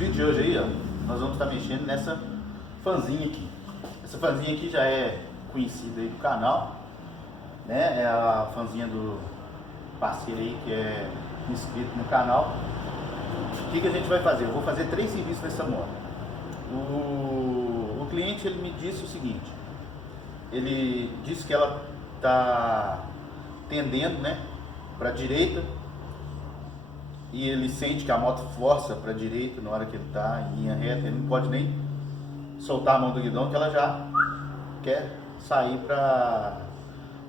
vídeos de hoje aí, ó, nós vamos estar mexendo nessa fanzinha aqui. Essa fanzinha aqui já é conhecida aí do canal, né? É a fanzinha do parceiro aí que é inscrito no canal. O que a gente vai fazer? Eu vou fazer 3 serviços nessa moto. O cliente ele me disse o seguinte: ele disse que ela está tendendo, né, para a direita, e ele sente que a moto força para a direita na hora que ele está em linha reta. Ele não pode nem soltar a mão do guidão que ela já quer sair para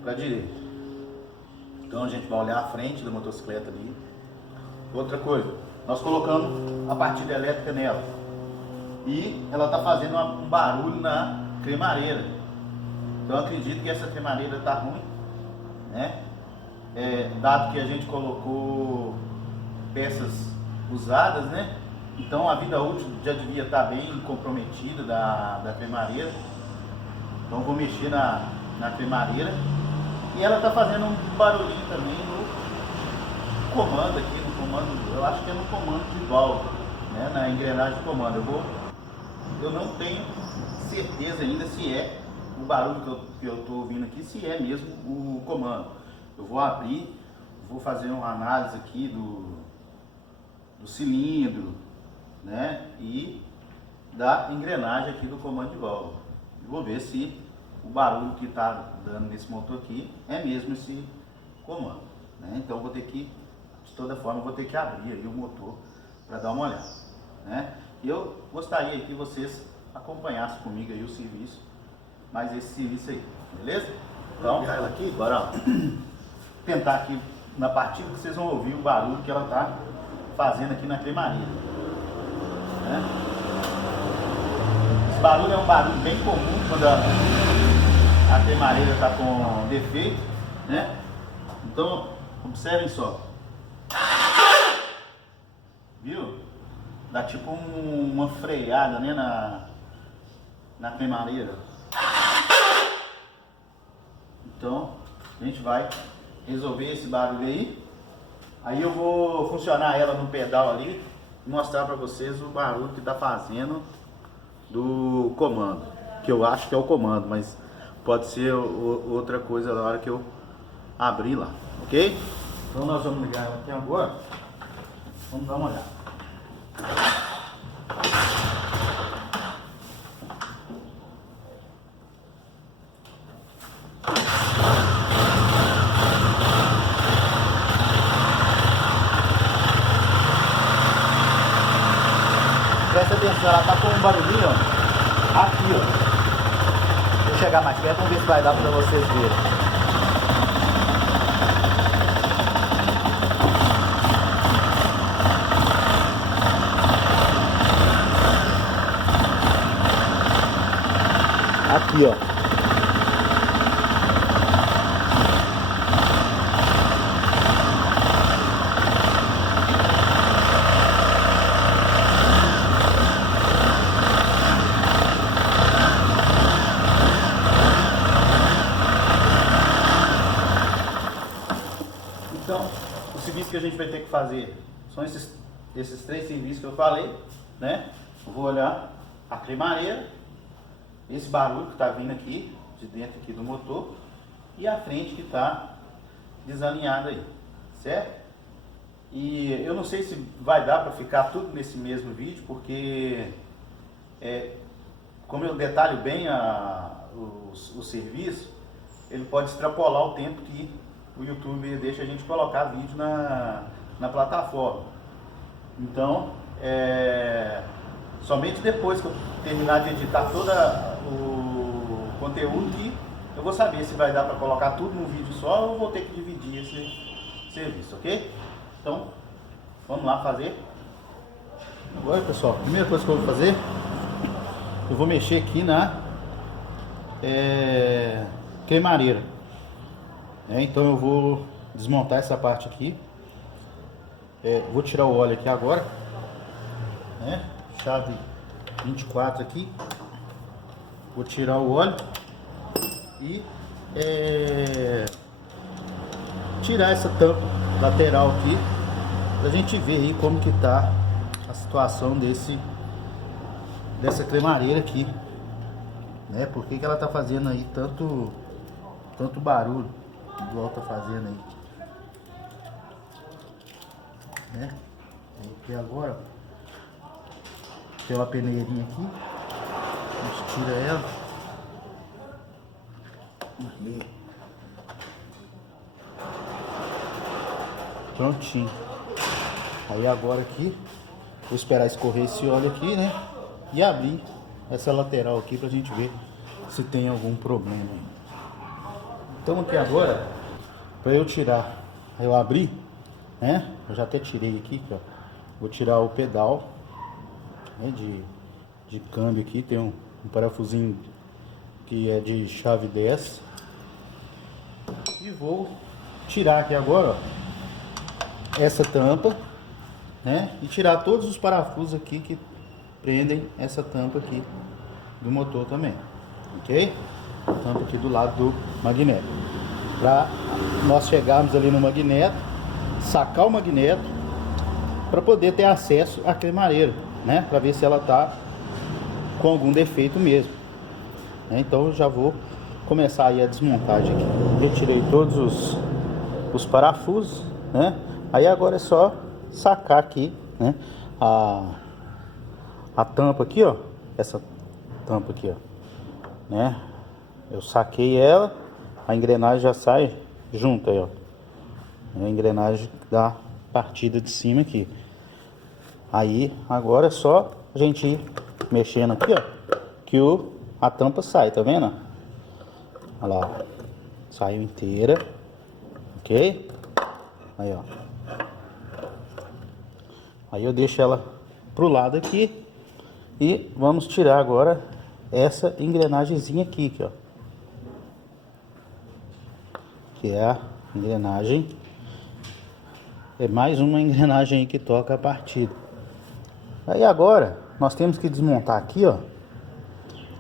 a direita. Então a gente vai olhar a frente da motocicleta ali. Outra coisa, nós colocamos a partida elétrica nela e ela está fazendo um barulho na cremareira. Então eu acredito que essa cremareira está ruim, né? Dado que a gente colocou peças usadas, né? Então a vida útil já devia estar bem comprometida da cremareira. Então eu vou mexer na cremareira. E ela está fazendo um barulhinho também no comando aqui, no comando, eu acho que é no comando de válvula, né? Na engrenagem de comando. Eu não tenho certeza ainda se é o barulho que eu estou ouvindo aqui, se é mesmo o comando. Eu vou abrir, vou fazer uma análise aqui do cilindro, né? E da engrenagem aqui do comando de válvula. E vou ver se o barulho que está dando nesse motor aqui é mesmo esse comando, né? Então eu vou ter que, de toda forma, eu vou ter que abrir aí o motor para dar uma olhada, né? E eu gostaria que vocês acompanhassem comigo aí o serviço, mais esse serviço aí, beleza? Então, ela aqui, bora tentar aqui na partida que vocês vão ouvir o barulho que ela está fazendo aqui na cremareira, né? Esse barulho é um barulho bem comum quando a cremareira está com defeito, né? Então, observem só. Viu? Dá tipo uma freada, né, na cremareira. Então, a gente vai resolver esse barulho aí. Aí eu vou funcionar ela no pedal ali e mostrar para vocês o barulho que está fazendo do comando, que eu acho que é o comando, mas pode ser outra coisa na hora que eu abrir lá, ok? Então nós vamos ligar ela aqui agora. Vamos dar uma olhada. Presta atenção, ela tá com um barulhinho, ó, aqui, ó. Vou chegar mais perto, vamos ver se vai dar para vocês verem. Aqui, ó. Então, o serviço que a gente vai ter que fazer são esses 3 serviços que eu falei, né? Eu vou olhar a cremareira, esse barulho que está vindo aqui, de dentro aqui do motor, e a frente que está desalinhada aí, certo? E eu não sei se vai dar para ficar tudo nesse mesmo vídeo, porque como eu detalho bem o serviço, ele pode extrapolar o tempo que o YouTube deixa a gente colocar vídeo na plataforma. Então, somente depois que eu terminar de editar todo o conteúdo que eu vou saber se vai dar para colocar tudo num vídeo só ou vou ter que dividir esse serviço, ok? Então, vamos lá fazer. Agora, pessoal, a primeira coisa que eu vou fazer, eu vou mexer aqui na cremareira. Então eu vou desmontar essa parte aqui. Vou tirar o óleo aqui agora, né? Chave 24 aqui. Vou tirar o óleo e tirar essa tampa lateral aqui, pra gente ver aí como que tá a situação dessa cremareira aqui, né? Por que ela tá fazendo aí tanto barulho igual tá fazendo aí, né? Aqui agora tem uma peneirinha aqui, a gente tira ela ali. Prontinho. Aí agora aqui vou esperar escorrer esse óleo aqui, né? E abrir essa lateral aqui pra gente ver se tem algum problema. Então aqui agora, para eu tirar, eu abrir, né? Eu já até tirei aqui, ó. Vou tirar o pedal, né, de câmbio aqui. Tem um parafusinho que é de chave 10. E vou tirar aqui agora, ó, essa tampa, né? E tirar todos os parafusos aqui que prendem essa tampa aqui do motor também, ok? A tampa aqui do lado do magneto, para nós chegarmos ali no magneto, sacar o magneto para poder ter acesso à cremareira, né? Para ver se ela tá com algum defeito mesmo, né? Então eu já vou começar aí a desmontagem aqui. Retirei todos os parafusos, né? Aí agora é só sacar aqui, né? A tampa aqui, ó. Essa tampa aqui, ó, né? Eu saquei ela, a engrenagem já sai junto aí, ó. A engrenagem da partida de cima aqui. Aí agora é só a gente ir mexendo aqui, ó, que a tampa sai, tá vendo? Olha lá, ó. Saiu inteira, ok? Aí, ó. Aí eu deixo ela pro lado aqui e vamos tirar agora essa engrenagemzinha aqui, ó. Que é a engrenagem, é mais uma engrenagem aí que toca a partida. Aí agora nós temos que desmontar aqui, ó,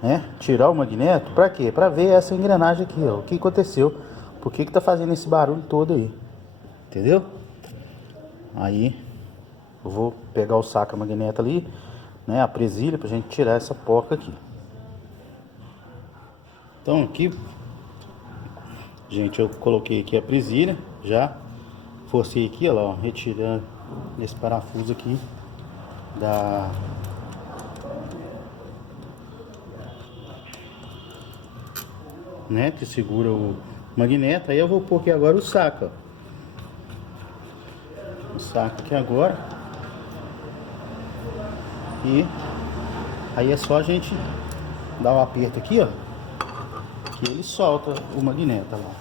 né? Tirar o magneto, para quê? Para ver essa engrenagem aqui, ó, o que aconteceu, por que tá fazendo esse barulho todo aí, entendeu? Aí eu vou pegar o saca-magneto ali, né, a presilha, pra gente tirar essa porca aqui. Então aqui, gente, eu coloquei aqui a presilha, já forcei aqui, ó, lá, ó, retirando esse parafuso aqui né, que segura o magneto. Aí eu vou pôr aqui agora o saca, ó. O saca aqui agora. E aí é só a gente dar um aperto aqui, ó, que ele solta o magneto lá.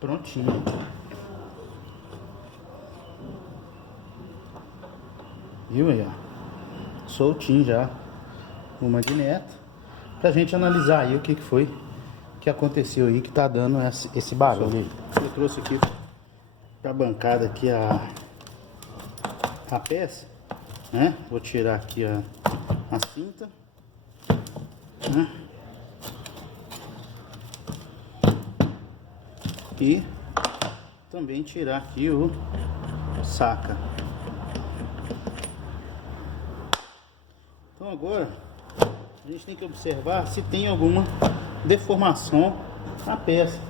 Prontinho. Viu aí, ó? Soltinho já o magneto, pra gente analisar aí o que foi que aconteceu aí que tá dando esse barulho. Eu trouxe aqui pra bancada aqui a peça, né? Vou tirar aqui a cinta, né? E também tirar aqui o saca. Então agora a gente tem que observar se tem alguma deformação na peça,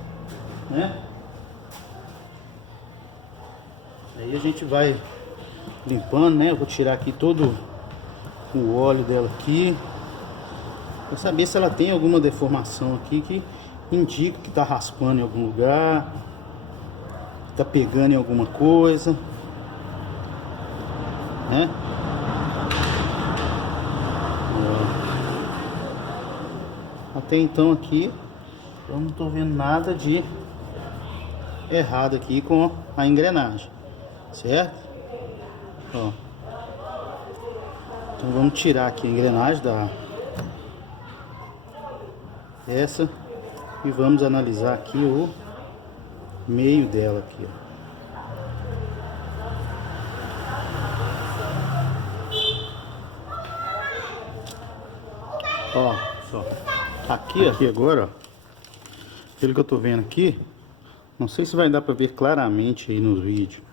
né? Aí a gente vai limpando, né? Eu vou tirar aqui todo o óleo dela aqui, para saber se ela tem alguma deformação aqui que indica que tá raspando em algum lugar, tá pegando em alguma coisa, né? Até então aqui eu não tô vendo nada de errado aqui com a engrenagem, certo? Ó. Então vamos tirar aqui a engrenagem essa e vamos analisar aqui o meio dela aqui, ó. Ó, só aqui agora, ó, Pelo que eu tô vendo aqui, não sei se vai dar para ver claramente aí no vídeo.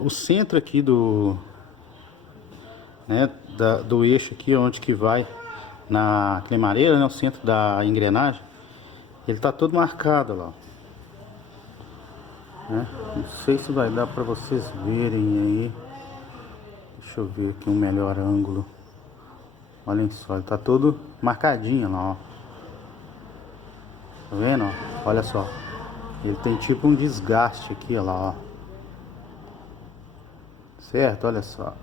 O centro aqui do, né, do eixo aqui, onde que vai na cremareira, né, o centro da engrenagem, ele tá todo marcado lá, né? Não sei se vai dar para vocês verem aí. Deixa eu ver aqui um melhor ângulo. Olhem só, ele tá todo marcadinho lá, ó. Tá vendo, ó? Olha só. Ele tem tipo um desgaste aqui, ó lá, ó. Certo? Olha só.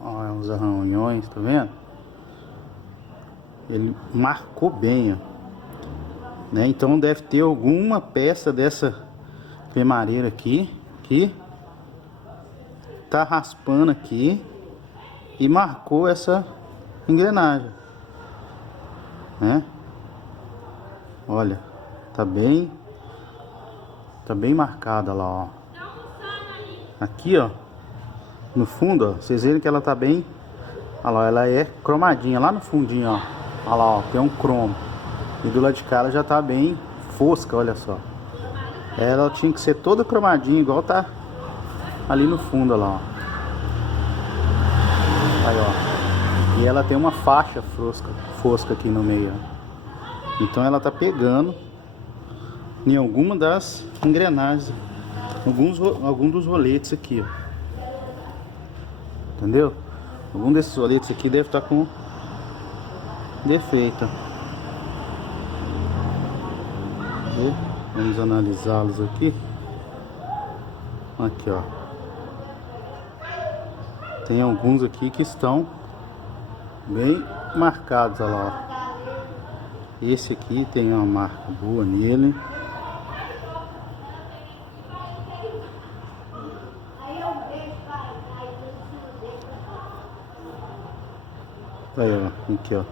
Olha uns arranhões, tá vendo? Ele marcou bem, ó. Né? Então deve ter alguma peça dessa cremareira aqui que tá raspando aqui e marcou essa engrenagem, né? Olha, tá bem marcada lá, ó. Aqui, ó, no fundo, ó, vocês verem que ela tá bem, olha lá, ela é cromadinha lá no fundinho, ó. Olha lá, ó, tem um cromo. E do lado de cá ela já tá bem fosca, olha só. Ela tinha que ser toda cromadinha, igual tá ali no fundo, olha lá, ó. Aí, ó. E ela tem uma faixa fosca aqui no meio, ó. Então ela tá pegando em alguma das engrenagens, algum dos roletes aqui, ó. Entendeu? Algum desses roletes aqui deve estar com defeito. Vamos analisá-los aqui. Aqui, ó. Tem alguns aqui que estão bem marcados, olha lá, ó. Esse aqui tem uma marca boa nele. Aí, ó, aqui, ó.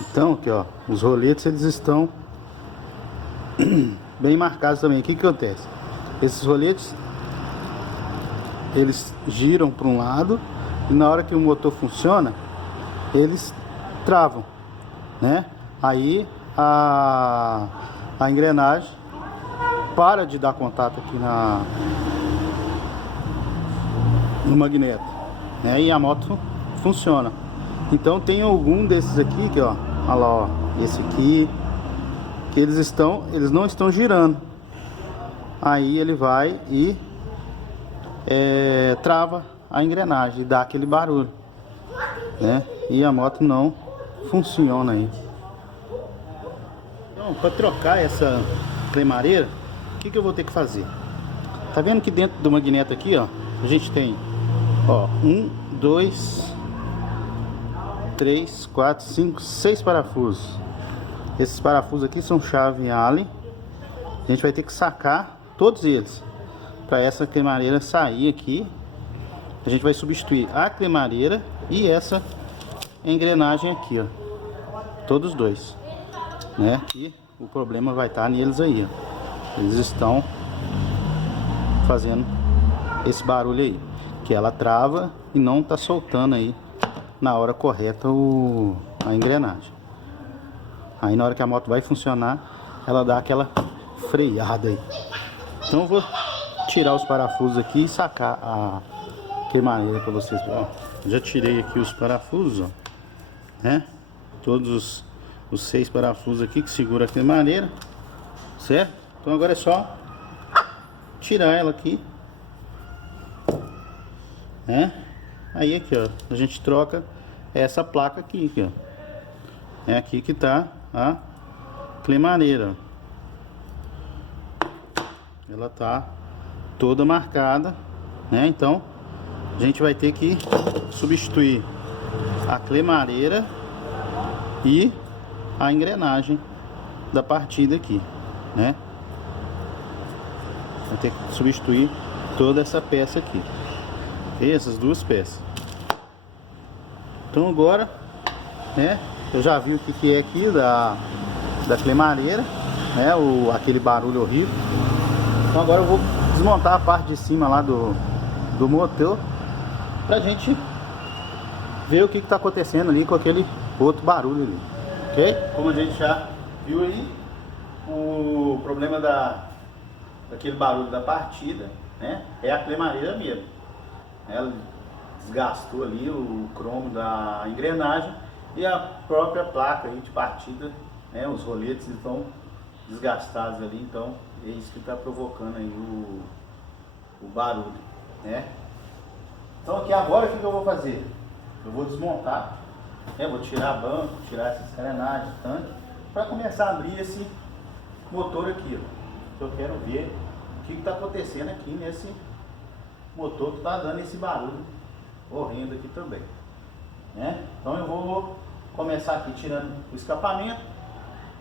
Então, aqui, ó, os roletes eles estão bem marcados também. O que que acontece? Esses roletes eles giram para um lado e na hora que o motor funciona, eles travam, né? Aí a engrenagem para de dar contato aqui no magneto, né? E a moto funciona. Então tem algum desses aqui que, ó, olha lá, ó, esse aqui, que eles não estão girando. Aí ele vai e trava a engrenagem e dá aquele barulho, né? E a moto não funciona aí. Então, para trocar essa cremareira, o que eu vou ter que fazer? Tá vendo que dentro do magneto aqui, ó, a gente tem, ó, 1, 2, 3, 4, 5, 6 parafusos. Esses parafusos aqui são chave Allen. A gente vai ter que sacar todos eles para essa cremareira sair aqui. A gente vai substituir a cremareira e essa engrenagem aqui, ó, todos dois, né? E o problema vai estar neles aí, ó. Eles estão fazendo esse barulho aí, que ela trava e não tá soltando aí na hora correta a engrenagem. Aí na hora que a moto vai funcionar, ela dá aquela freada aí. Então eu vou tirar os parafusos aqui e sacar a cremareira para vocês. Ó, já tirei aqui os parafusos, ó, né? Todos os 6 parafusos aqui que segura a cremareira, certo? Então agora é só tirar ela aqui, né? Aí aqui, ó, a gente troca essa placa aqui, ó. É aqui que tá a cremareira. Ela tá toda marcada, né? Então a gente vai ter que substituir a cremareira e a engrenagem da partida aqui, né? Vai ter que substituir toda essa peça aqui, essas duas peças. Então agora, né, eu já vi o que é aqui da cremareira, né, aquele barulho horrível. Então agora eu vou desmontar a parte de cima lá do motor pra gente ver o que está acontecendo ali com aquele outro barulho ali, ok? Como a gente já viu aí o problema daquele barulho da partida, né? É a cremareira mesmo. Ela desgastou ali o cromo da engrenagem e a própria placa aí de partida, né? Os roletes estão desgastados ali, então é isso que está provocando aí o barulho, né? Então aqui agora o que eu vou fazer? Eu vou desmontar, né? Vou tirar banco, tirar essas carenagens, tanque, para começar a abrir esse motor aqui, ó, que eu quero ver o que está acontecendo aqui nesse motor que está dando esse barulho horrendo aqui também, né? Então eu vou começar aqui tirando o escapamento,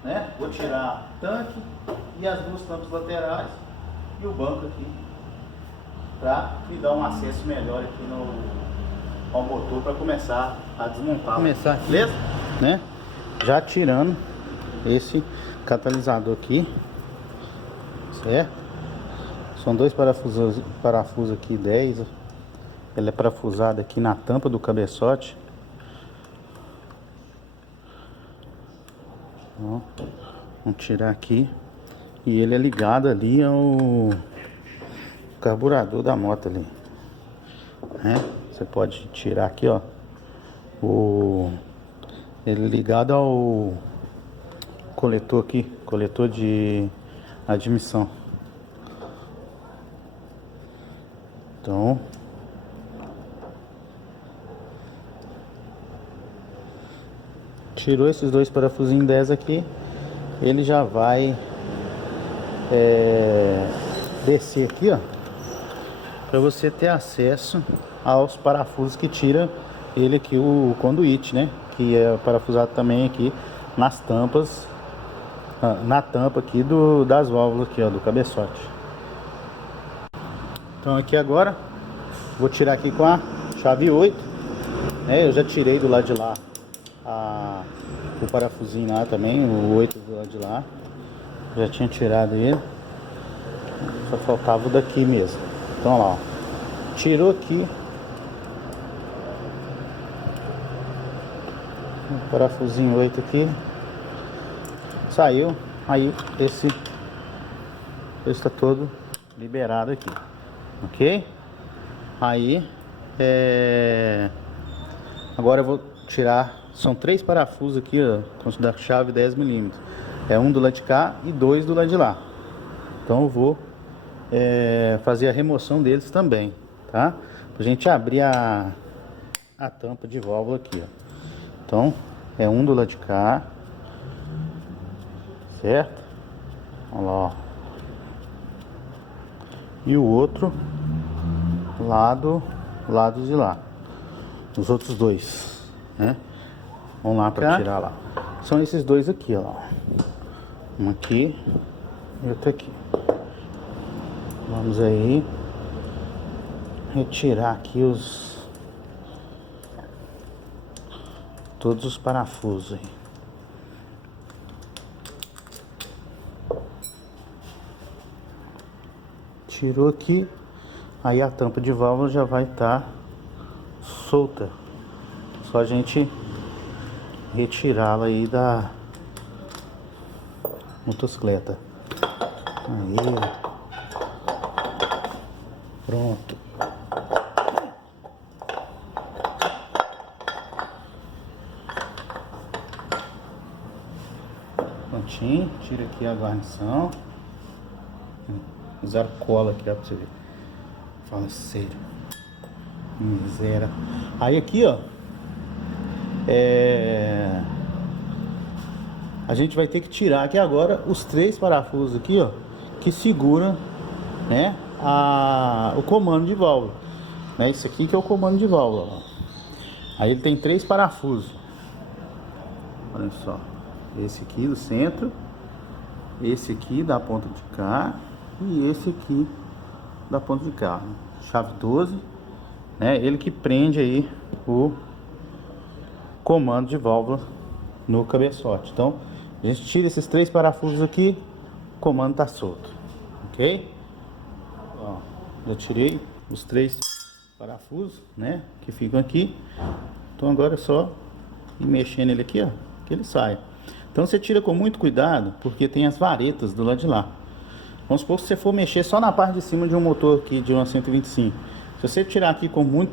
né? Vou tirar o tanque e as duas tampas laterais e o banco aqui, para me dar um acesso melhor aqui ao motor, para começar a desmontar. Começar aqui, beleza? Né? Já tirando esse catalisador aqui, certo? São dois parafusos aqui 10. Ele é parafusado aqui na tampa do cabeçote. Ó, vamos tirar aqui. E ele é ligado ali ao carburador da moto ali, né? Você pode tirar aqui, ó, ele é ligado ao coletor aqui, coletor de admissão. Então tirou esses dois parafusinhos 10 aqui, ele já vai descer aqui, ó, para você ter acesso aos parafusos que tira ele aqui, o conduíte, né? Que é parafusado também aqui nas tampas, na tampa aqui das válvulas aqui, ó, do cabeçote. Então aqui agora vou tirar aqui com a chave 8, né? Eu já tirei do lado de lá o parafusinho lá também, o 8 do lado de lá. Já tinha tirado ele, só faltava o daqui mesmo. Então lá, ó, tirou aqui o parafusinho 8 aqui, saiu. Aí esse está todo liberado aqui, ok? Aí agora eu vou tirar, são 3 parafusos aqui, ó, com da chave 10 mm. É um do lado de cá e 2 do lado de lá. Então eu vou fazer a remoção deles também, tá? Pra gente abrir a tampa de válvula aqui, ó. Então é um do lado de cá, certo? Olha lá, ó. E o outro lado de lá, os outros dois, né? Vamos lá para tirar lá. São esses dois aqui, ó. Um aqui e outro aqui. Vamos aí retirar aqui todos os parafusos aí. Tirou aqui, aí a tampa de válvula já vai estar solta. Só a gente retirá-la aí da motocicleta. Aí, pronto. Prontinho, tira aqui a guarnição. Usaram cola aqui, ó, pra você ver. Fala sério. Miséria. Aí aqui, ó, a gente vai ter que tirar aqui agora os 3 parafusos aqui, ó, que segura, né, o comando de válvula, né? Isso aqui que é o comando de válvula, ó. Aí ele tem 3 parafusos. Olha só, esse aqui do centro, esse aqui da ponta de cá e esse aqui da ponta de cá. Chave 12, né? Ele que prende aí o comando de válvula no cabeçote. Então a gente tira esses 3 parafusos aqui, o comando tá solto, ok? Ó, eu tirei os 3 parafusos, né, que ficam aqui. Então agora é só ir mexendo ele aqui, ó, que ele sai. Então você tira com muito cuidado, porque tem as varetas do lado de lá. Vamos supor que você for mexer só na parte de cima de um motor aqui de uma 125. Se você tirar aqui com muito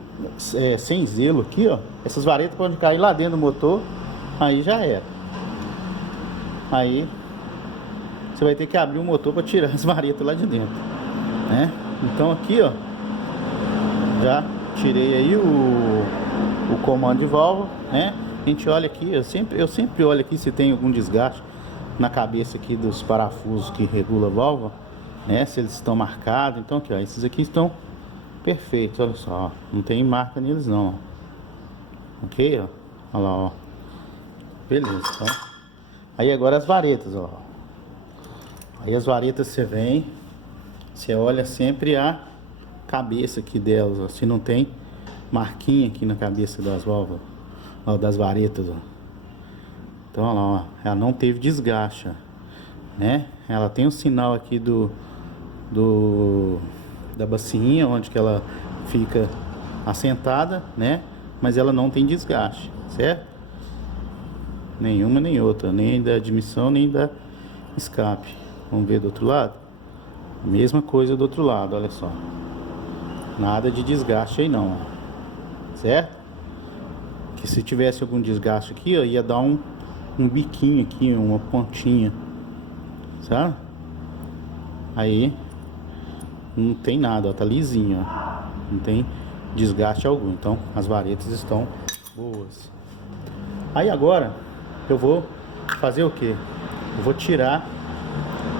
sem zelo aqui, ó, essas varetas podem cair lá dentro do motor, aí já era. Aí você vai ter que abrir o motor para tirar as varetas lá de dentro, né? Então aqui, ó, já tirei aí o comando de válvula, né? A gente olha aqui, eu sempre olho aqui se tem algum desgaste na cabeça aqui dos parafusos que regula a válvula, né? Se eles estão marcados. Então aqui, ó, esses aqui estão perfeitos, olha só, ó, não tem marca neles não, ó. Ok, ó, olha lá, ó, beleza. Então, aí agora as varetas, ó, aí as varetas você vem, você olha sempre a cabeça aqui delas, ó, se não tem marquinha aqui na cabeça das válvulas, ó, das varetas, ó. Então olha lá, ó, ela não teve desgaste, ó, né? Ela tem o sinal aqui da bacinha onde que ela fica assentada, né? Mas ela não tem desgaste, certo? Nenhuma nem outra, nem da admissão nem da escape. Vamos ver do outro lado? Mesma coisa do outro lado, olha só. Nada de desgaste aí não, ó. Certo? Que se tivesse algum desgaste aqui, ó, ia dar um biquinho aqui, uma pontinha, sabe? Aí não tem nada, ó, tá lisinho, ó. Não tem desgaste algum. Então as varetas estão boas. Aí agora eu vou fazer o que? Eu vou tirar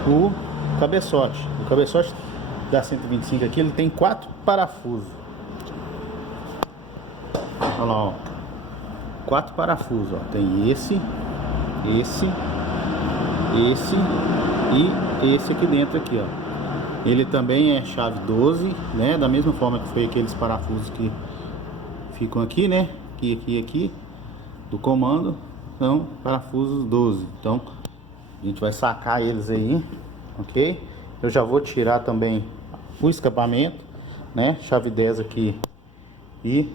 o cabeçote. O cabeçote da 125 aqui, ele tem 4 parafusos. Olha lá, ó. 4 parafusos, ó. Tem esse e esse aqui dentro aqui, ó. Ele também é chave 12, né? Da mesma forma que foi aqueles parafusos que ficam aqui, né? Aqui do comando, são parafusos 12. Então a gente vai sacar eles aí, ok? Eu já vou tirar também o escapamento, né? Chave 10 aqui e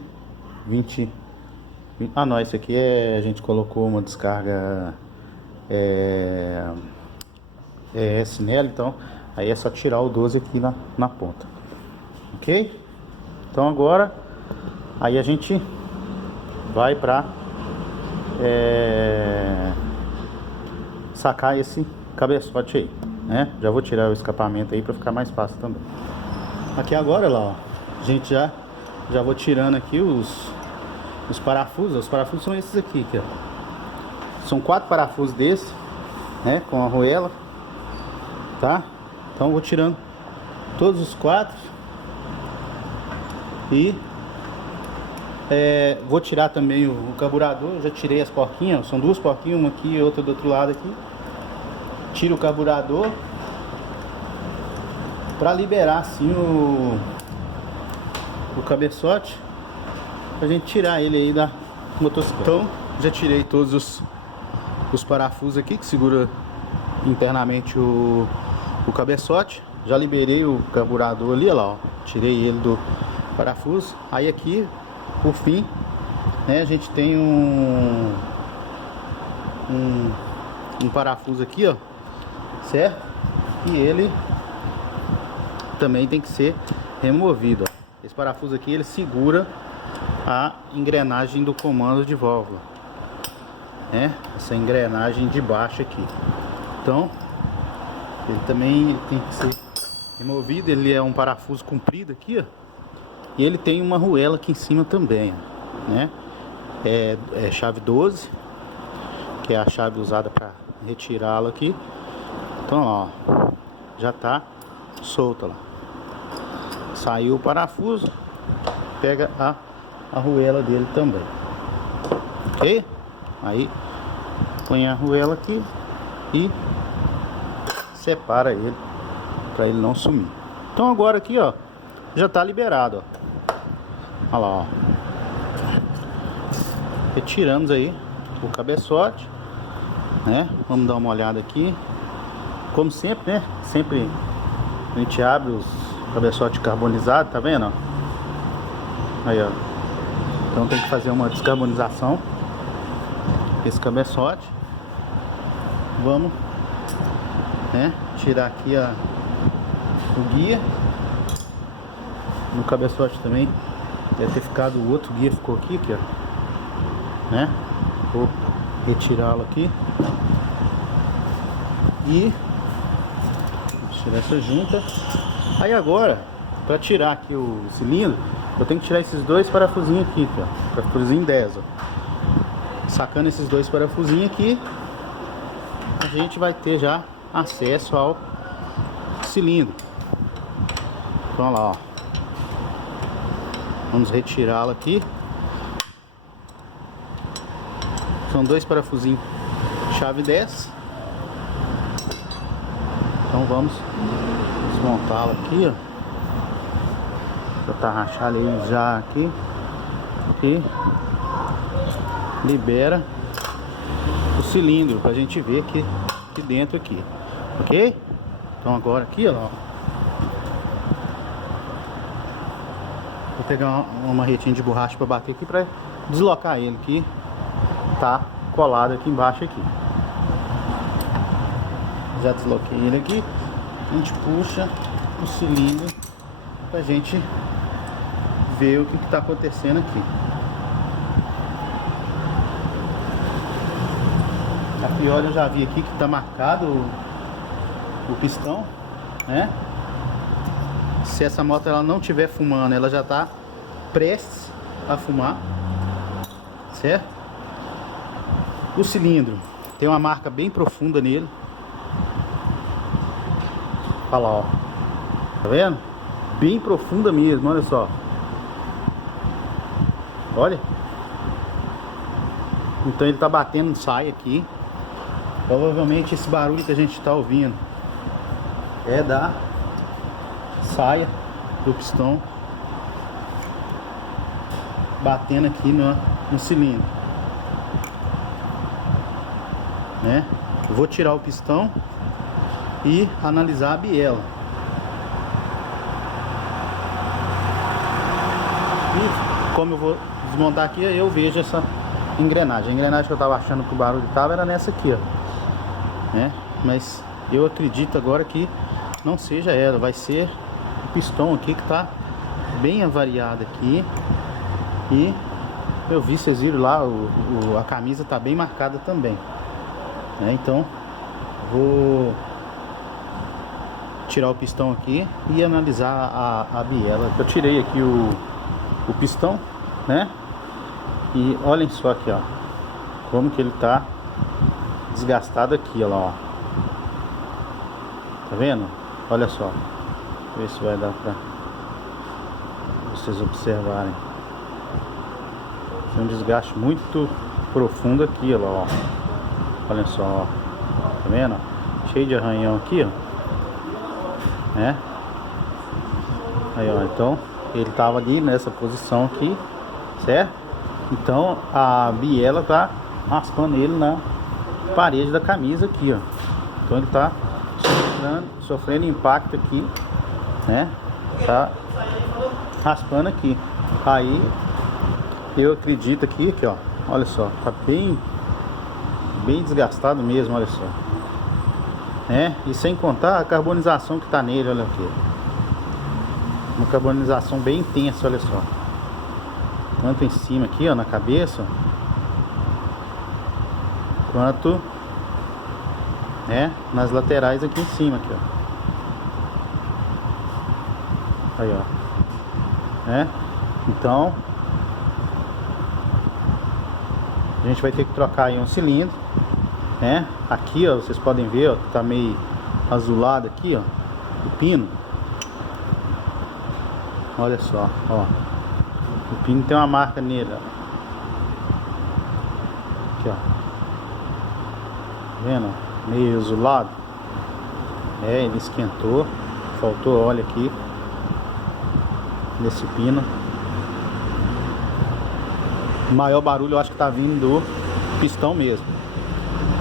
20. Ah não, esse aqui a gente colocou uma descarga ES nela, então aí é só tirar o 12 aqui na ponta, ok? Então agora aí a gente vai para sacar esse cabeçote aí, né? Já vou tirar o escapamento aí para ficar mais fácil também. Aqui agora, lá, ó, a gente já vou tirando aqui os parafusos. Os parafusos são esses aqui, ó. São 4 parafusos desses, né? Com a arruela, tá? Então eu vou tirando todos os 4 e vou tirar também o carburador. Eu já tirei as porquinhas, ó, são 2 porquinhas, uma aqui e outra do outro lado aqui. Tiro o carburador para liberar assim o cabeçote, pra gente tirar ele aí da motocicleta. Então já tirei todos os parafusos aqui que segura internamente o cabeçote. Já liberei o carburador ali, olha lá, ó. Tirei ele do parafuso. Aí aqui, por fim, né, a gente tem um parafuso aqui, ó, certo? E ele também tem que ser removido, ó. Esse parafuso aqui, ele segura a engrenagem do comando de válvula, né? Essa engrenagem de baixo aqui. Então ele também tem que ser removido. Ele é um parafuso comprido aqui, ó, e ele tem uma arruela aqui em cima também, ó, né? É chave 12, que é a chave usada para retirá-lo aqui. Então ó, já tá solta lá. Saiu o parafuso, pega a arruela dele também, ok? Aí põe a arruela aqui e separa ele para ele não sumir. Então agora aqui, ó, já tá liberado, ó. Olha lá, ó. Retiramos aí o cabeçote, né? Vamos dar uma olhada aqui. Como sempre, né? Sempre a gente abre os cabeçote carbonizado, tá vendo? Aí, ó. Então tem que fazer uma descarbonização desse cabeçote. vamos, né, tirar aqui o guia. No cabeçote também deve ter ficado, o outro guia ficou aqui, ó, né? Vou retirá-lo aqui e tirar essa junta. Aí agora, para tirar aqui o cilindro, eu tenho que tirar esses dois parafusinhos aqui, ó, parafusinho 10, ó. Sacando esses dois parafusinhos aqui, a gente vai ter já acesso ao cilindro. Então, olha lá, ó. Vamos retirá-lo aqui. São dois parafusinhos chave 10. Então vamos desmontá-lo aqui, ó. Já tá rachado ele já aqui. E libera o cilindro pra gente ver aqui dentro aqui, ok? Então agora aqui, ó, vou pegar uma marretinha de borracha para bater aqui para deslocar ele, que tá colado aqui embaixo aqui. Já desloquei ele aqui. A gente puxa o cilindro pra gente ver o que tá acontecendo aqui. A pior eu já vi aqui que tá marcado o pistão, né? Se essa moto ela não tiver fumando, ela já tá prestes a fumar, certo? O cilindro tem uma marca bem profunda nele. Olha lá, ó. Tá vendo? Bem profunda mesmo, olha só. Olha. Então ele tá batendo saia aqui. Provavelmente esse barulho que a gente tá ouvindo é da saia do pistão batendo aqui no cilindro, né? Eu vou tirar o pistão e analisar a biela. E como eu vou desmontar aqui, eu vejo essa engrenagem. A engrenagem que eu tava achando que o barulho tava era nessa aqui, ó, né? Mas eu acredito agora que não seja ela, vai ser o pistão aqui que tá bem avariado aqui. E eu vi, vocês viram lá, a camisa tá bem marcada também, né? Então vou tirar o pistão aqui e analisar a biela. Eu tirei aqui o pistão, né? E olhem só aqui, ó, como que ele tá desgastado aqui, ó lá, ó. Tá vendo? Olha só. Ver se vai dar pra vocês observarem. Tem um desgaste muito profundo aqui, ó lá, ó. Olha só, ó. Tá vendo? Cheio de arranhão aqui, ó. Né? Aí, ó. Então, ele tava ali nessa posição aqui, certo? Então, a biela tá raspando ele na parede da camisa aqui, ó. Então, ele tá sofrendo impacto aqui, né? Tá raspando aqui. Aí eu acredito aqui, ó, olha só, tá bem desgastado mesmo, olha só, né? E sem contar a carbonização que tá nele, olha aqui, uma carbonização bem intensa, olha só, tanto em cima aqui, ó, na cabeça, quanto, né, nas laterais aqui em cima aqui, ó. Aí, ó, né? Então a gente vai ter que trocar aí um cilindro, né? Aqui, ó, vocês podem ver, ó, tá meio azulado aqui, ó, o pino. Olha só, ó, o pino tem uma marca nele, ó. Aqui, ó, tá vendo? Meio azulado. É, ele esquentou, faltou óleo aqui nesse pino. O maior barulho eu acho que tá vindo do pistão mesmo.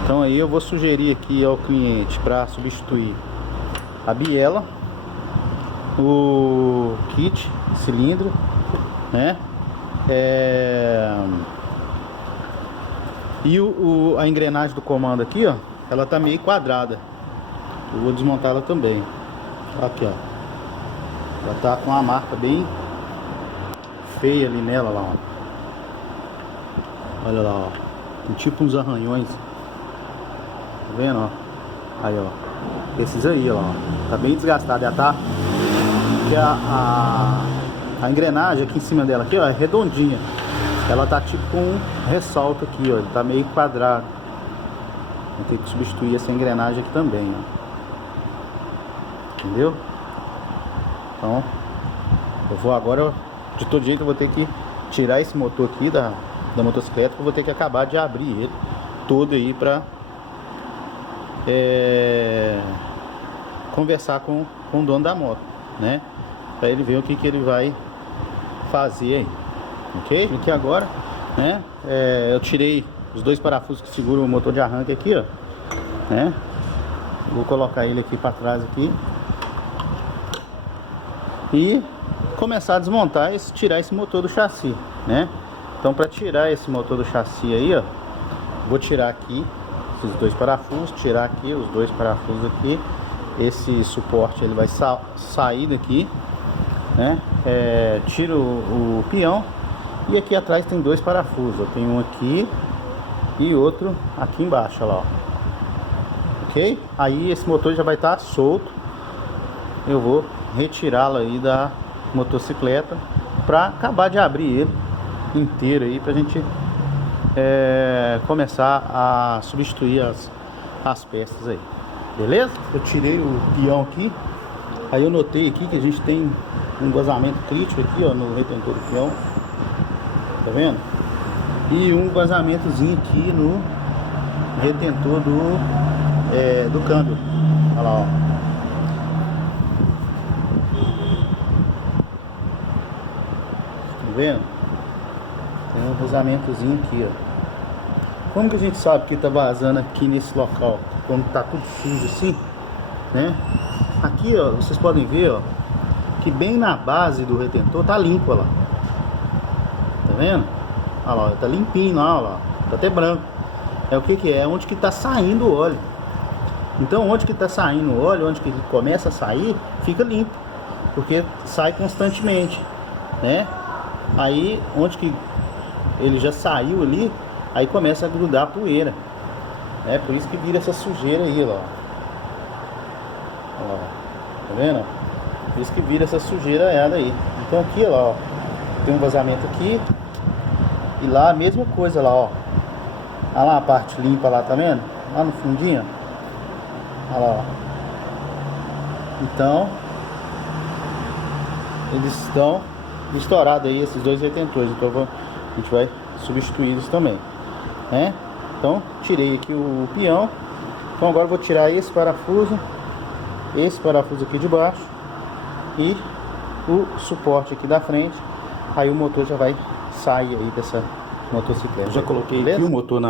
Então aí eu vou sugerir aqui ao cliente para substituir a biela, o kit cilindro, né? E a engrenagem do comando aqui, ó, ela tá meio quadrada. Eu vou desmontar ela também. Aqui, ó. Ela tá com uma marca bem feia ali nela, lá, ó. Olha lá, ó. Tem tipo uns arranhões. Tá vendo, ó? Aí, ó. Esses aí, ó. Tá bem desgastado. Já tá... Porque a engrenagem aqui em cima dela aqui, ó, é redondinha. Ela tá tipo com um ressalto aqui, ó. Ele tá meio quadrado. Vou ter que substituir essa engrenagem aqui também, ó. Entendeu? Então, eu vou agora, de todo jeito, eu vou ter que tirar esse motor aqui da motocicleta. Eu vou ter que acabar de abrir ele todo aí pra conversar com o dono da moto, né? Pra ele ver o que ele vai fazer aí, ok? Aqui agora, né? Eu tirei os dois parafusos que seguram o motor de arranque aqui, ó, né? Vou colocar ele aqui para trás aqui e começar a desmontar tirar esse motor do chassi, né? Então, para tirar esse motor do chassi aí, ó, vou tirar aqui esses dois parafusos, tirar aqui os dois parafusos aqui. Esse suporte ele vai sair daqui, né? Tiro o peão e aqui atrás tem dois parafusos. Tem um aqui e outro aqui embaixo, olha lá, ó. Ok? Aí esse motor já vai estar solto. Eu vou retirá-lo aí da motocicleta para acabar de abrir ele inteiro aí pra gente começar a substituir as peças aí, beleza? Eu tirei o peão aqui, aí eu notei aqui que a gente tem um vazamento crítico aqui, ó, no retentor do peão, tá vendo? E um vazamentozinho aqui no retentor do câmbio, olha lá, ó. Tá vendo? Tem um vazamentozinho aqui, ó. Como que a gente sabe que tá vazando aqui nesse local? Quando tá tudo sujo assim, né? Aqui, ó, vocês podem ver, ó, que bem na base do retentor tá limpo, ó lá. Tá vendo? Olha lá, tá limpinho lá, ó lá. Tá até branco. É o que que é? Onde que tá saindo o óleo. Então, onde que tá saindo o óleo, onde que ele começa a sair, fica limpo. Porque sai constantemente, né? Aí, onde que ele já saiu ali, aí começa a grudar a poeira. É por isso que vira essa sujeira aí, ó. Ó, tá vendo? Por isso que vira essa sujeira aí. Então aqui, ó, tem um vazamento aqui. E lá a mesma coisa lá, ó. Olha lá a parte limpa lá, tá vendo? Lá no fundinho. Olha lá, ó. Então, eles estão estourados aí, esses dois retentores. Então a gente vai substituir eles também, né? Então, tirei aqui o peão. Então agora eu vou tirar esse parafuso aqui de baixo e o suporte aqui da frente. Aí o motor já vai sair aí dessa motocicleta. Eu já coloquei aqui o motor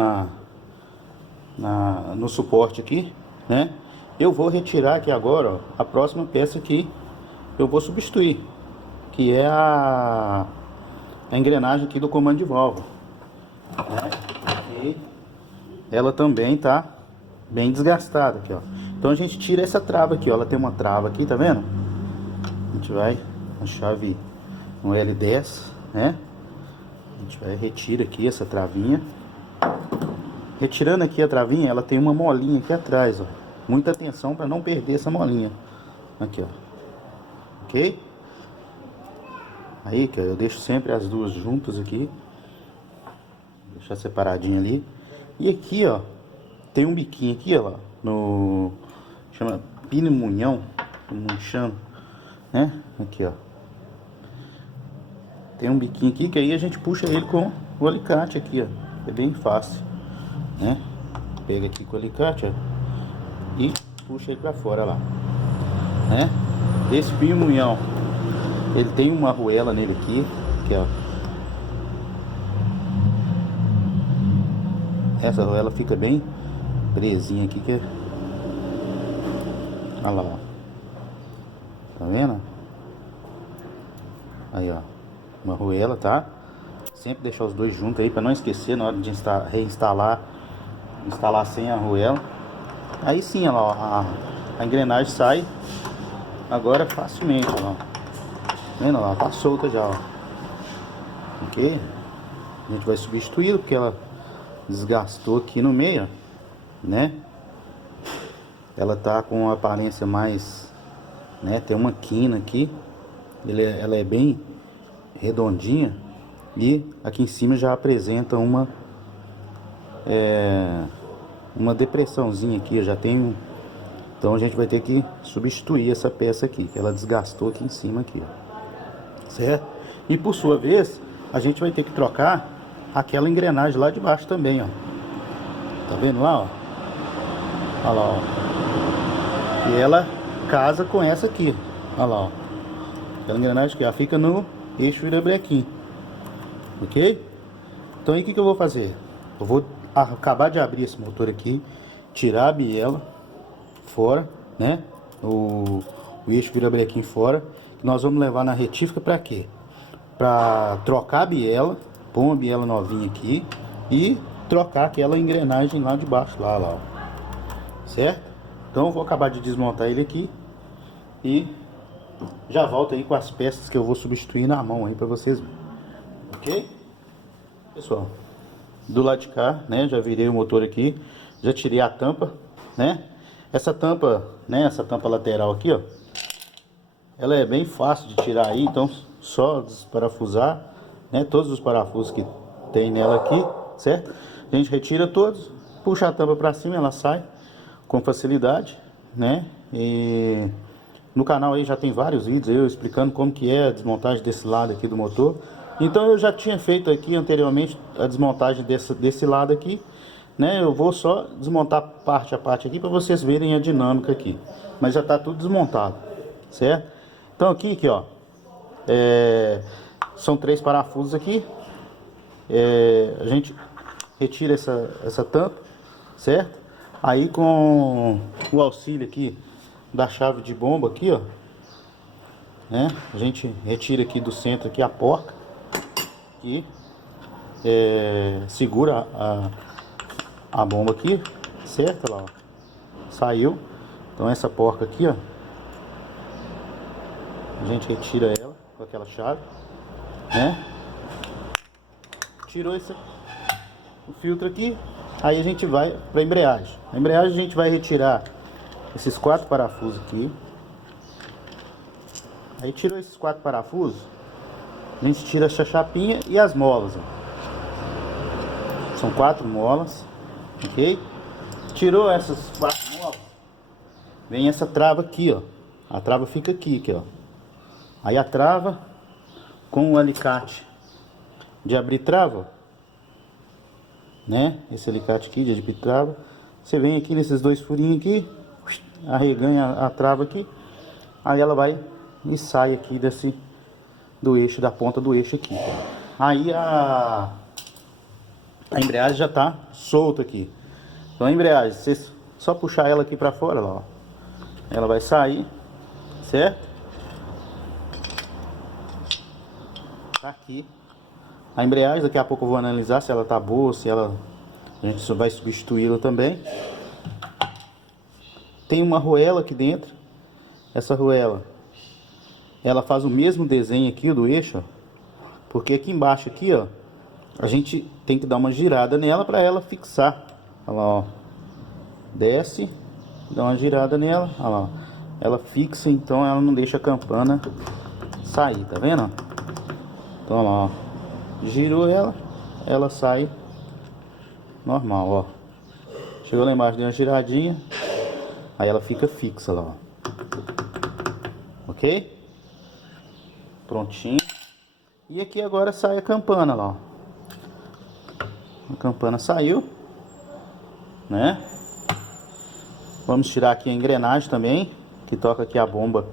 no suporte aqui, né? Eu vou retirar aqui agora, ó, a próxima peça que eu vou substituir, que é a engrenagem aqui do comando de válvula, né? E ela também tá bem desgastada aqui, ó. Então a gente tira essa trava aqui, ó. Ela tem uma trava aqui, tá vendo? A gente vai a chave no L10, né? A gente vai retirar aqui essa travinha. Retirando aqui a travinha, ela tem uma molinha aqui atrás, ó. Muita atenção para não perder essa molinha. Aqui, ó. Ok? Aí, que eu deixo sempre as duas juntas aqui. Deixar separadinho ali. E aqui, ó, tem um biquinho aqui, ó, no... chama pinimunhão, munchando, né? Aqui, ó. Tem um biquinho aqui que aí a gente puxa ele com o alicate aqui, ó. É bem fácil, né? Pega aqui com o alicate, ó, e puxa ele pra fora, lá, né? Esse pinimunhão, ele tem uma arruela nele aqui, ó. Essa arruela fica bem presinha aqui, que... olha lá, ó. Tá vendo? Aí, ó. Uma arruela, tá? Sempre deixar os dois juntos aí, pra não esquecer na hora de instalar sem a arruela. Aí sim, olha lá, ó, a engrenagem sai agora facilmente, olha lá. Tá vendo lá? Tá solta já, ó. Ok? A gente vai substituir porque ela desgastou aqui no meio, né? Ela tá com uma aparência mais, né? Tem uma quina aqui, ela é bem redondinha e aqui em cima já apresenta uma depressãozinha aqui, já tem. Então a gente vai ter que substituir essa peça aqui, que ela desgastou aqui em cima aqui, ó. Certo? E por sua vez, a gente vai ter que trocar aquela engrenagem lá de baixo também, ó. Tá vendo lá, ó? Olha lá, ó. E ela casa com essa aqui. Olha lá, ó. Aquela engrenagem que fica no eixo virabrequim. Ok? Então aí o que eu vou fazer? Eu vou acabar de abrir esse motor aqui, tirar a biela fora, né? O eixo virabrequim fora. Nós vamos levar na retífica para quê? Para trocar a biela, pôr uma biela novinha aqui e trocar aquela engrenagem lá de baixo, lá, ó. Certo? Então eu vou acabar de desmontar ele aqui e já volto aí com as peças que eu vou substituir na mão aí para vocês verem. Ok? Pessoal, do lado de cá, né, já virei o motor aqui, já tirei a tampa, né? Essa tampa, né, essa tampa lateral aqui, ó, ela é bem fácil de tirar aí, então só desparafusar, né, todos os parafusos que tem nela aqui, certo? A gente retira todos, puxa a tampa para cima, ela sai com facilidade, né? E no canal aí já tem vários vídeos eu explicando como que é a desmontagem desse lado aqui do motor. Então eu já tinha feito aqui anteriormente a desmontagem desse lado aqui, né? Eu vou só desmontar parte a parte aqui para vocês verem a dinâmica aqui, mas já está tudo desmontado, certo? Então aqui, ó, são 3 parafusos aqui, a gente retira essa tampa, certo? Aí com o auxílio aqui da chave de bomba aqui, ó, né? A gente retira aqui do centro aqui a porca e segura a bomba aqui, certo? Lá, ó. Saiu. Então essa porca aqui, ó, a gente retira ela com aquela chave, né? Tirou o filtro aqui. Aí a gente vai para a embreagem. A embreagem a gente vai retirar esses 4 parafusos aqui. Aí tirou esses 4 parafusos, a gente tira essa chapinha e as molas, ó. São 4 molas, ok? Tirou essas 4 molas, vem essa trava aqui, ó. A trava fica aqui, ó. Aí a trava com o alicate de abrir trava, né? Esse alicate aqui de abrir trava, você vem aqui nesses 2 furinhos aqui, arreganha a trava aqui, aí ela vai e sai aqui do eixo, da ponta do eixo aqui. Aí a embreagem já tá solta aqui. Então a embreagem, você só puxar ela aqui para fora, ó, ela vai sair, certo? Tá aqui a embreagem. Daqui a pouco eu vou analisar se ela tá boa, se ela, a gente só vai substituí-la também. Tem uma arruela aqui dentro. Essa arruela, ela faz o mesmo desenho aqui do eixo, ó, porque aqui embaixo aqui, ó, a gente tem que dar uma girada nela para ela fixar. Olha lá, ó, desce, dá uma girada nela, olha lá, ela fixa, então ela não deixa a campana sair, tá vendo? Então olha lá, ó, girou ela sai normal, ó. Chegou lá embaixo, deu uma giradinha, aí ela fica fixa lá, ó. Ok? Prontinho. E aqui agora sai a campana lá, ó. A campana saiu, né? Vamos tirar aqui a engrenagem também, que toca aqui a bomba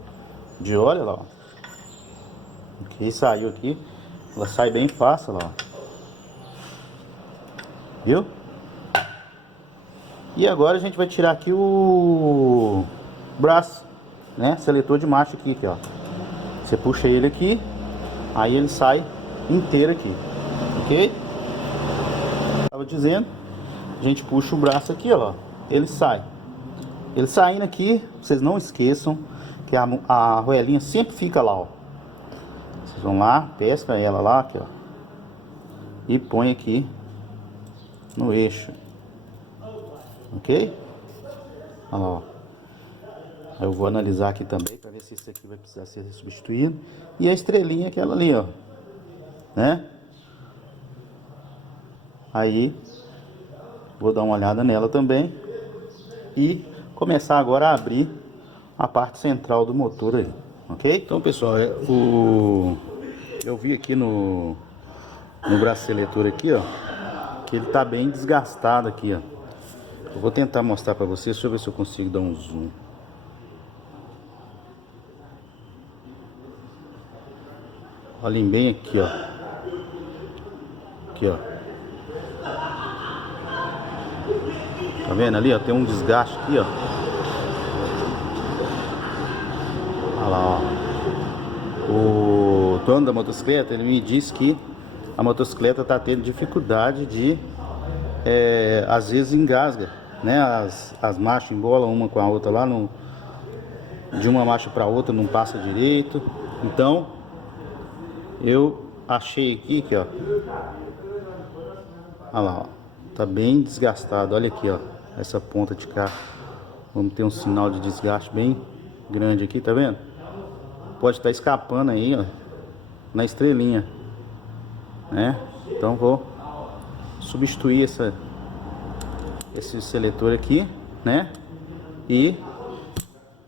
de óleo lá, ó. Ok, saiu aqui. Ela sai bem fácil lá, ó. Viu? E agora a gente vai tirar aqui o braço, né? Seletor de marcha aqui, ó. Você puxa ele aqui, aí ele sai inteiro aqui, ok? Tava dizendo, a gente puxa o braço aqui, ó, ele sai. Ele saindo aqui, vocês não esqueçam que a arruelinha sempre fica lá, ó. Vocês vão lá, pesca ela lá, aqui, ó, e põe aqui no eixo, ok? Olha lá, ó. Eu vou analisar aqui também para ver se isso aqui vai precisar ser substituído. E a estrelinha, aquela ali, ó, né? Aí vou dar uma olhada nela também e começar agora a abrir a parte central do motor aí, ok? Então, pessoal, eu vi aqui no braço seletor aqui, ó, que ele tá bem desgastado aqui, ó. Eu vou tentar mostrar para vocês, deixa eu ver se eu consigo dar um zoom. Olhem bem aqui, ó. Aqui, ó. Tá vendo ali, ó? Tem um desgaste aqui, ó. Olha lá, ó. O dono da motocicleta, ele me disse que a motocicleta tá tendo dificuldade de... às vezes engasga, né? As marchas embolam uma com a outra lá, de uma marcha para outra não passa direito. Então, eu achei aqui, ó. Olha lá, ó. Tá bem desgastado. Olha aqui, ó. Essa ponta de cá. Vamos ter um sinal de desgaste bem grande aqui, tá vendo? Pode estar escapando aí, ó, na estrelinha, né? Então vou substituir esse seletor aqui, né? E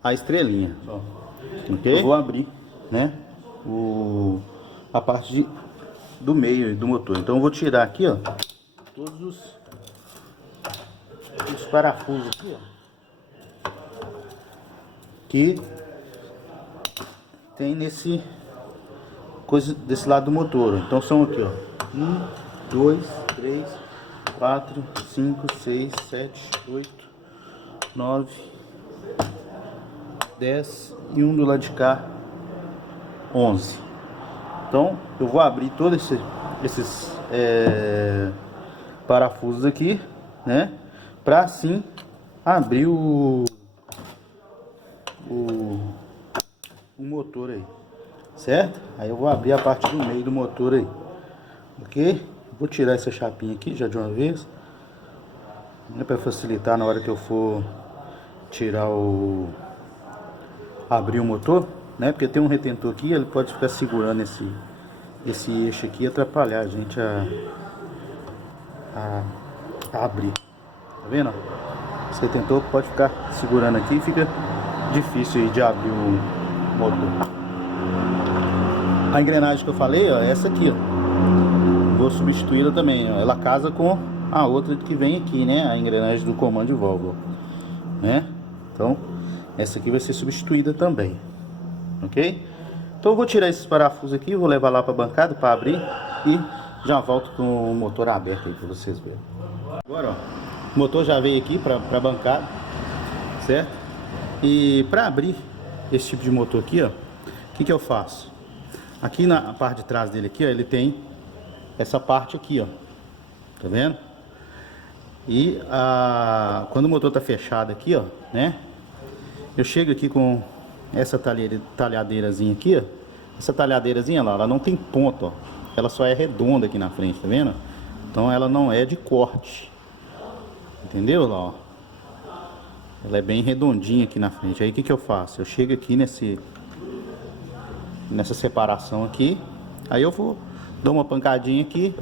a estrelinha, ok? Eu vou abrir, né? A parte do meio do motor. Então eu vou tirar aqui, ó, todos os parafusos aqui, ó, que tem desse lado do motor. Então são aqui, ó, 1, 2, 3, 4, 5, 6, 7, 8, 9, 10 e um do lado de cá, 11. Então eu vou abrir todos esses parafusos aqui, né, para assim abrir o motor aí, certo? Aí eu vou abrir a parte do meio do motor aí, ok? Vou tirar essa chapinha aqui já de uma vez, né, para facilitar na hora que eu for tirar abrir o motor, né? Porque tem um retentor aqui, ele pode ficar segurando esse eixo aqui e atrapalhar a gente a abrir. Tá vendo? Esse retentor pode ficar segurando aqui e fica difícil aí de abrir o motor. A engrenagem que eu falei, ó, é essa aqui, ó. Vou substituí-la também, ó. Ela casa com a outra que vem aqui, né? A engrenagem do comando de válvula, né? Então, essa aqui vai ser substituída também, ok? Então eu vou tirar esses parafusos aqui, vou levar lá para a bancada para abrir e já volto com o motor aberto aí para vocês verem. Agora, ó, o motor já veio aqui para a bancada, certo? E para abrir esse tipo de motor aqui, ó, o que eu faço? Aqui na parte de trás dele aqui, ó, ele tem essa parte aqui, ó, tá vendo? E quando o motor tá fechado aqui, ó, né? Eu chego aqui com essa talhadeirazinha aqui, ó. Essa talhadeirazinha lá, ela não tem ponta, ó. Ela só é redonda aqui na frente, tá vendo? Então ela não é de corte. Entendeu lá, ó? Ela é bem redondinha aqui na frente. Aí o que eu faço? Eu chego aqui nessa separação aqui. Aí eu dou uma pancadinha aqui,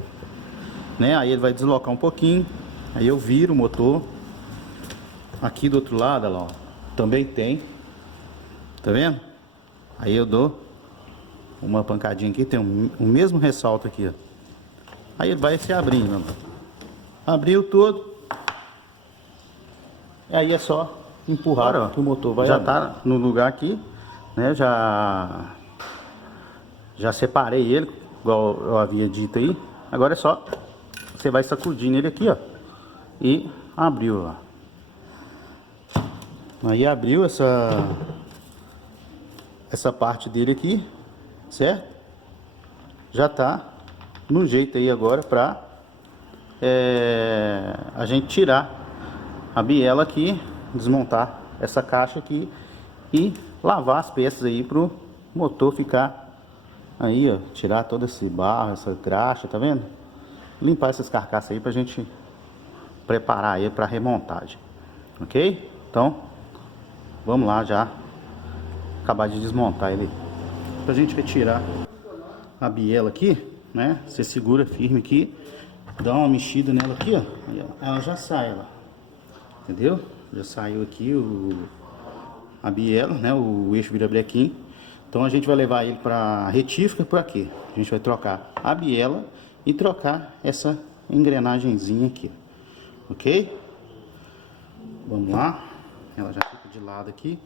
né? Aí ele vai deslocar um pouquinho. Aí eu viro o motor. Aqui do outro lado, olha lá, ó, também tem. Tá vendo? Aí eu dou uma pancadinha aqui, tem o mesmo ressalto aqui, ó. Aí ele vai se abrindo, ó. Abriu todo. E aí é só empurrar, ó, que o motor vai já tá no lugar aqui, né? Já separei ele, igual eu havia dito aí. Agora é só você vai sacudindo ele aqui, ó, e abriu, ó. Aí abriu essa parte dele aqui, certo? Já tá no jeito aí agora pra a gente tirar a biela aqui, desmontar essa caixa aqui e lavar as peças aí pro motor ficar aí, ó, tirar todo esse barro, essa graxa, tá vendo? Limpar essas carcaças aí pra gente preparar aí pra remontagem, ok? Então, vamos lá já acabar de desmontar ele. Pra gente retirar a biela aqui, né? Você segura firme aqui, dá uma mexida nela aqui, ó. Aí, ó, ela já sai, ó. Entendeu? Já saiu aqui a biela, né? O eixo virabrequim. Então a gente vai levar ele para retífica por aqui. A gente vai trocar a biela e trocar essa engrenagemzinha aqui, ok? Vamos lá. Ela já fica de lado aqui.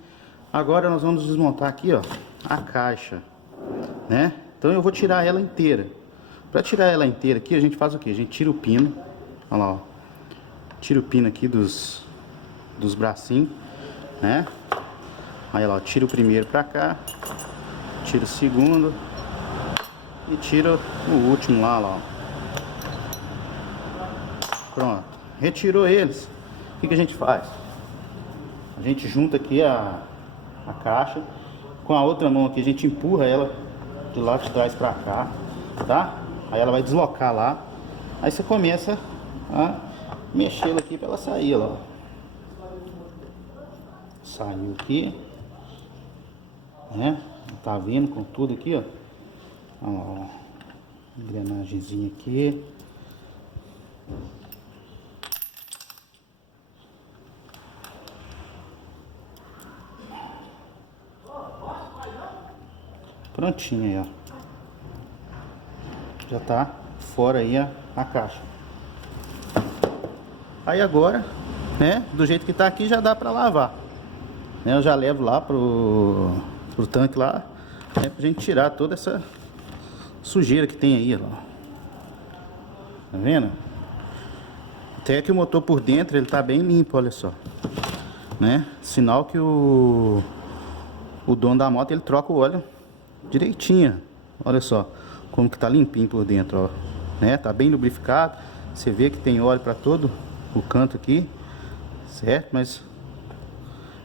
Agora nós vamos desmontar aqui, ó, a caixa, né? Então eu vou tirar ela inteira. Para tirar ela inteira aqui, a gente faz o que? A gente tira o pino, olha lá, ó. Tira o pino aqui dos bracinhos, né? Aí lá, tira o primeiro pra cá, tira o segundo e tira o último lá, ó. Pronto, retirou eles. O que a gente faz? A gente junta aqui a caixa com a outra mão aqui, a gente empurra ela de lado de trás pra cá, tá? Aí ela vai deslocar lá. Aí você começa a mexê-la aqui pra ela sair, ó. Saiu aqui, né? Tá vendo com tudo aqui, ó. Ó, engrenagemzinha aqui. Prontinho aí, ó. Já tá fora aí a caixa. Aí agora, né, do jeito que tá aqui já dá pra lavar, né? Eu já levo lá pro tanque lá, né, pra gente tirar toda essa sujeira que tem aí, ó. Tá vendo? Até que o motor por dentro ele tá bem limpo, olha só, né? Sinal que o dono da moto ele troca o óleo direitinho. Olha só como que tá limpinho por dentro, ó, né? Tá bem lubrificado. Você vê que tem óleo para todo o canto aqui, certo? Mas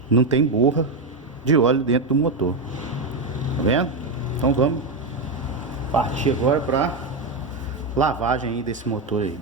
não tem borra de óleo dentro do motor, tá vendo? Então vamos partir agora para lavagem aí desse motor aí.